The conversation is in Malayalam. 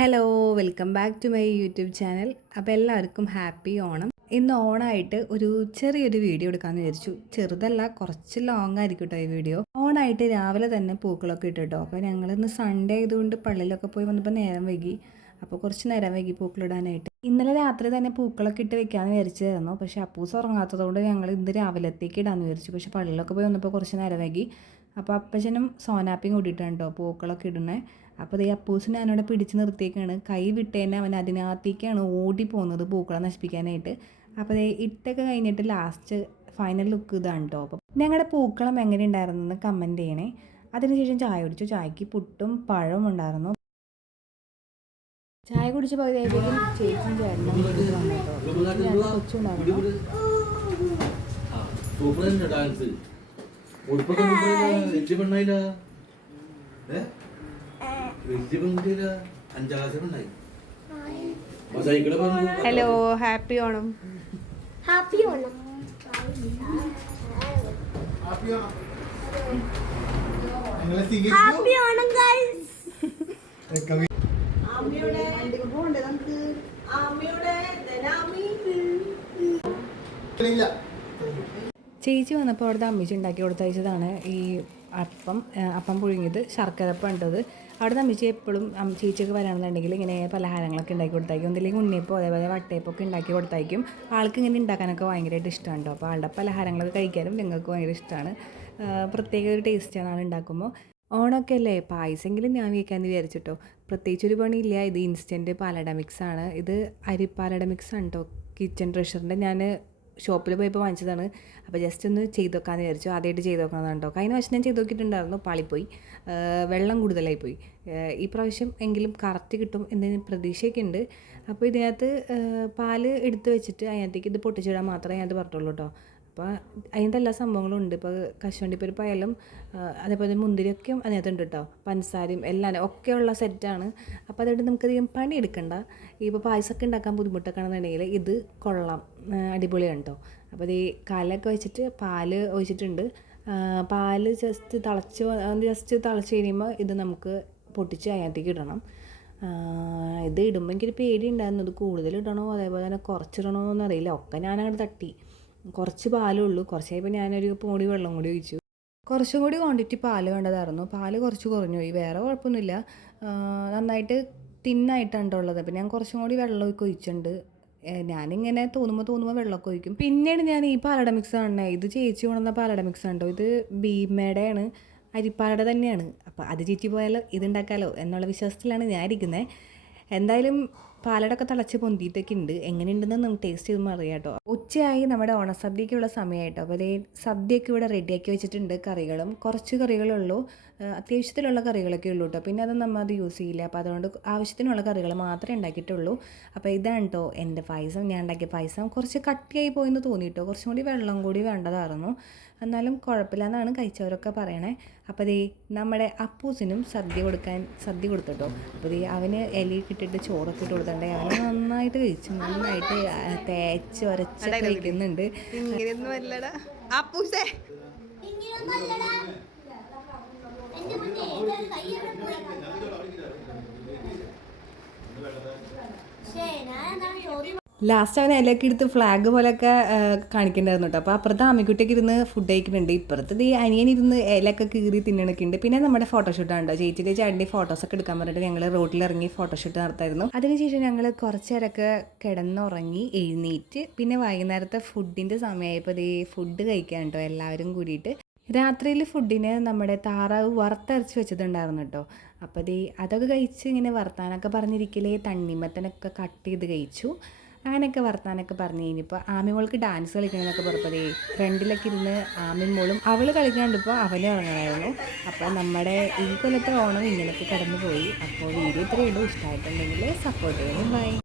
Hello, welcome back to my YouTube channel. അപ്പോൾ എല്ലാവർക്കും ഹാപ്പി ഓണം. ഇന്ന് ഓണായിട്ട് ഒരു ചെറിയൊരു വീഡിയോ എടുക്കാമെന്ന് വിചാരിച്ചു. ചെറുതല്ല, കുറച്ച് ലോങ് ആയിരിക്കും കേട്ടോ ഈ വീഡിയോ. ഓണായിട്ട് രാവിലെ തന്നെ പൂക്കളൊക്കെ ഇട്ടിട്ടോ. അപ്പോൾ ഞങ്ങളിന്ന് സൺഡേ ആയതുകൊണ്ട് പള്ളിയിലൊക്കെ പോയി വന്നപ്പോൾ നേരം വൈകി. അപ്പോൾ കുറച്ച് നേരം വൈകി പൂക്കളിടാനായിട്ട്. ഇന്നലെ രാത്രി തന്നെ പൂക്കളൊക്കെ ഇട്ട് വെക്കാമെന്ന് വിചാരിച്ചായിരുന്നു. പക്ഷേ അപ്പൂസ് ഉറങ്ങാത്തതുകൊണ്ട് ഞങ്ങൾ ഇന്ന് രാവിലത്തേക്ക് ഇടാമെന്ന് വിചാരിച്ചു. പക്ഷേ പള്ളിയിലൊക്കെ പോയി വന്നപ്പോൾ കുറച്ച് നേരം വൈകി. അപ്പോൾ അപ്പച്ചനും സോനാപ്പിയും കൂടിയിട്ടാണ് കേട്ടോ പൂക്കളൊക്കെ ഇടുന്നത്. അപ്പോൾ ഈ അപ്പൂസിനെ ഞാനവിടെ പിടിച്ച് നിർത്തിയേക്കാണ്. കൈ വിട്ടേനെ അവൻ അതിനകത്തേക്കാണ് ഓടി പോകുന്നത് പൂക്കളം നശിപ്പിക്കാനായിട്ട്. അപ്പോൾ ഇട്ടൊക്കെ കഴിഞ്ഞിട്ട് ലാസ്റ്റ് ഫൈനൽ ലുക്ക് ഇതാണ് കേട്ടോ. അപ്പം ഞങ്ങളുടെ പൂക്കളം എങ്ങനെ ഉണ്ടായിരുന്നെന്ന് കമൻറ്റ് ചെയ്യണേ. അതിനുശേഷം ചായ കുടിച്ചു. ചായക്ക് പുട്ടും പഴവും ഉണ്ടായിരുന്നു. ചായ കുടിച്ച് പകുതിയായപ്പോഴും ചേച്ചിയും ചേട്ടനും വന്നു കേട്ടോ. കൊച്ചുണ്ടായിരുന്നു. Hello, happy Onam. Happy Onam. Happy Onam guys. ചേച്ചി വന്നപ്പോൾ അവിടുത്തെ അമ്മച്ചി ഉണ്ടാക്കി കൊടുത്തയച്ചതാണ് ഈ അപ്പം പുഴുങ്ങിയത്, ശർക്കരപ്പം ഉണ്ടത്. അവിടുത്തെ അമ്മച്ചി എപ്പോഴും ചേച്ചിയൊക്കെ വരാണെന്നുണ്ടെങ്കിൽ ഇങ്ങനെ പലഹാരങ്ങളൊക്കെ ഉണ്ടാക്കി കൊടുത്തയക്കും. എന്തെങ്കിലും ഉണ്ണിയപ്പോൾ അതേപോലെ വട്ടയപ്പൊക്കെ ഉണ്ടാക്കി കൊടുത്തയക്കും. ആൾക്ക് ഇങ്ങനെ ഉണ്ടാക്കാനൊക്കെ ഭയങ്കരമായിട്ട് ഇഷ്ടമാണ് കേട്ടോ. അപ്പോൾ ആളുടെ പലഹാരങ്ങളൊക്കെ കഴിക്കാനും ഞങ്ങൾക്ക് ഭയങ്കര ഇഷ്ടമാണ്. പ്രത്യേക ഒരു ടേസ്റ്റാണ് ആൾ ഉണ്ടാക്കുമ്പോൾ. ഓണമൊക്കെ അല്ലേ, പായസമെങ്കിലും ഞാൻ വയ്ക്കാമെന്ന് വിചാരിച്ചിട്ടോ. പ്രത്യേകിച്ചൊരു പണിയില്ല. ഇത് ഇൻസ്റ്റൻറ്റ് പാലട മിക്സാണ്. ഇത് അരിപ്പാലട മിക്സാണ് കേട്ടോ. കിച്ചൺ ട്രഷറിൻ്റെ ഞാൻ ഷോപ്പിൽ പോയപ്പോൾ വാങ്ങിച്ചതാണ്. അപ്പോൾ ജസ്റ്റ് ഒന്ന് ചെയ്ത് നോക്കാമെന്ന് വിചാരിച്ചു. ആദ്യമായിട്ട് ചെയ്ത് നോക്കണമെന്നാണ് കേട്ടോ. കഴിഞ്ഞ പ്രാവശ്യം ഞാൻ ചെയ്ത് നോക്കിയിട്ടുണ്ടായിരുന്നു, പാളിപ്പോയി, വെള്ളം കൂടുതലായി പോയി. ഈ പ്രാവശ്യം എങ്കിലും കറക്റ്റ് കിട്ടും എന്നതിന് പ്രതീക്ഷയൊക്കെ ഉണ്ട്. അപ്പോൾ ഇതിനകത്ത് പാല് എടുത്ത് വെച്ചിട്ട് അതിനകത്തേക്ക് ഇത് പൊട്ടിച്ചിടാൻ മാത്രമേ അതിനകത്ത് പറഞ്ഞുള്ളൂ കേട്ടോ. അപ്പോൾ അതിൻ്റെ എല്ലാ സംഭവങ്ങളും ഉണ്ട്. ഇപ്പോൾ കശുവണ്ടിപ്പരിപ്പായാലും അതേപോലെ മുന്തിരിയൊക്കെ അതിനകത്തുണ്ട് കേട്ടോ. പഞ്ചസാരയും എല്ലാം ഒക്കെയുള്ള സെറ്റാണ്. അപ്പോൾ അതുകൊണ്ട് നമുക്കധികം പണിയെടുക്കണ്ട. ഇപ്പോൾ പായസമൊക്കെ ഉണ്ടാക്കാൻ ബുദ്ധിമുട്ടൊക്കെ ആണെന്നുണ്ടെങ്കിൽ ഇത് കൊള്ളാം, അടിപൊളിയാണ് കേട്ടോ. അപ്പോൾ ഇത് കലൊക്കെ വെച്ചിട്ട് പാല് ഒഴിച്ചിട്ടുണ്ട്. പാല് ജസ്റ്റ് തിളച്ച് കഴിയുമ്പോൾ ഇത് നമുക്ക് പൊട്ടിച്ച് അതിനകത്തേക്ക് ഇടണം. ഇത് ഇടുമ്പോൾ എനിക്കൊരു പേടി ഉണ്ടായിരുന്നു, ഇത് കൂടുതൽ ഇടണോ അതേപോലെ തന്നെ കുറച്ചിടണോ എന്നറിയില്ല. ഒക്കെ ഞാനങ്ങോട്ട് തട്ടി. കുറച്ച് പാലുള്ളൂ. കുറച്ചായപ്പോൾ ഞാനൊരു പൊടി വെള്ളം കൂടി ഒഴിച്ചു. കുറച്ചും കൂടി ക്വാണ്ടിറ്റി പാല് വേണ്ടതായിരുന്നു. പാല് കുറച്ച് കുറഞ്ഞു പോയി. വേറെ കുഴപ്പമൊന്നുമില്ല, നന്നായിട്ട് തിന്നായിട്ടാണ് ഉള്ളത്. അപ്പോൾ ഞാൻ കുറച്ചും കൂടി വെള്ളമൊക്കെ ഒഴിച്ചിട്ടുണ്ട്. ഞാനിങ്ങനെ തോന്നുമ്പോൾ വെള്ളമൊക്കെ ഒഴിക്കും. പിന്നീട് ഞാൻ ഈ പാലട മിക്സ് കാണുന്നത്, ഇത് ചേച്ചി കൊണ്ടുവന്ന പാലട മിക്സ് ഉണ്ടോ. ഇത് ഭീമയുടെയാണ്, അരിപ്പാലട തന്നെയാണ്. അപ്പോൾ അത് ചേച്ചി പോയാലോ ഇതുണ്ടാക്കാമല്ലോ എന്നുള്ള വിശ്വാസത്തിലാണ് ഞാൻ ഇരിക്കുന്നത്. എന്തായാലും പാലടൊക്കെ തിളച്ച് പൊന്തിയിട്ടൊക്കെ ഉണ്ട്. എങ്ങനെയുണ്ടെന്ന് നമുക്ക് ടേസ്റ്റ് ചെയ്യുമ്പോൾ അറിയാം കേട്ടോ. ഉച്ചയായി നമ്മുടെ ഓണസദ്യക്കുള്ള സമയമായിട്ടോ. അപ്പോൾ സദ്യയൊക്കെ ഇവിടെ റെഡിയാക്കി വെച്ചിട്ടുണ്ട്. കറികളും കുറച്ച് കറികളുള്ളൂ, അത്യാവശ്യത്തിലുള്ള കറികളൊക്കെ ഉള്ളൂ കേട്ടോ. പിന്നെ നമ്മൾ അത് യൂസ് ചെയ്യില്ല. അപ്പോൾ അതുകൊണ്ട് ആവശ്യത്തിനുള്ള കറികൾ മാത്രമേ ഉണ്ടാക്കിയിട്ടുള്ളൂ. അപ്പോൾ ഇതാണ് കേട്ടോ എൻ്റെ പായസം. ഞാൻ ഉണ്ടാക്കിയ പായസം കുറച്ച് കട്ടിയായി പോയെന്ന് തോന്നിയിട്ടോ. കുറച്ചും കൂടി വെള്ളം കൂടി വേണ്ടതായിരുന്നു. എന്നാലും കുഴപ്പമില്ല എന്നാണ് കഴിച്ചവരൊക്കെ പറയണേ. അപ്പോൾ നമ്മുടെ അപ്പൂസിനും സദ്യ കൊടുത്തിട്ടോ. അപ്പോൾ അവന് ഇലയൊക്കെ ഇട്ടിട്ട് ചോറൊക്കെ ഇട്ട് കൊടുത്തിട്ടുണ്ടേ. അവന് നന്നായിട്ട് കഴിച്ചു, നന്നായിട്ട് തേച്ച് ഉരച്ച് കഴിക്കുന്നുണ്ട്. ലാസ്റ്റ് അവൻ ഇലയൊക്കെ എടുത്ത് ഫ്ലാഗ് പോലെയൊക്കെ കാണിക്കേണ്ടായിരുന്നു കേട്ടോ. അപ്പോൾ അപ്പുറത്ത് അമ്മിക്കുട്ടിയൊക്കെ ഇരുന്ന് ഫുഡ് കഴിക്കുന്നുണ്ട്. ഇപ്പുറത്ത് അനിയനിരുന്ന് ഇലയൊക്കെ കീറി തിന്നണൊക്കെ ഉണ്ട്. പിന്നെ നമ്മുടെ ഫോട്ടോഷൂട്ടാണ് കേട്ടോ. ചേച്ചിയുടെ ചാടിൻ്റെ ഫോട്ടോസൊക്കെ എടുക്കാൻ പറഞ്ഞിട്ട് ഞങ്ങൾ റോഡിലിറങ്ങി ഫോട്ടോഷൂട്ട് നടത്തായിരുന്നു. അതിനുശേഷം ഞങ്ങൾ കുറച്ച് നേരമൊക്കെ കിടന്നുറങ്ങി എഴുന്നേറ്റ് പിന്നെ വൈകുന്നേരത്തെ ഫുഡിൻ്റെ സമയമായപ്പോൾ ഫുഡ് കഴിക്കാൻ കേട്ടോ എല്ലാവരും കൂടിയിട്ട്. രാത്രിയിൽ ഫുഡിന് നമ്മുടെ താറാവ് വറുത്തരച്ച് വെച്ചിട്ടുണ്ടായിരുന്നു കേട്ടോ. അപ്പോൾ അതൊക്കെ കഴിച്ച് ഇങ്ങനെ വർത്താനൊക്കെ പറഞ്ഞിരിക്കലേ തണ്ണിമത്തനൊക്കെ കട്ട് ചെയ്ത് കഴിച്ചു. അങ്ങനെയൊക്കെ വർത്താനൊക്കെ പറഞ്ഞു കഴിഞ്ഞപ്പോൾ ആമിമോൾക്ക് ഡാൻസ് കളിക്കണമെന്നൊക്കെ പറഞ്ഞപ്പോൾ ഫ്രണ്ടിലൊക്കെ ഇരുന്ന് ആമിമോളും അവൾ കളിക്കാണ്ടിപ്പോൾ അവനും ഇറങ്ങണമായിരുന്നു. അപ്പോൾ നമ്മുടെ ഈ കൊല്ലത്തെ ഓണം ഇങ്ങനെയൊക്കെ കടന്നു പോയി. അപ്പോൾ വീഡിയോ ഇത്രയേ ഉള്ളൂ. ഇഷ്ടമായിട്ടുണ്ടെങ്കിൽ സപ്പോർട്ട് ചെയ്യണം. ബൈ.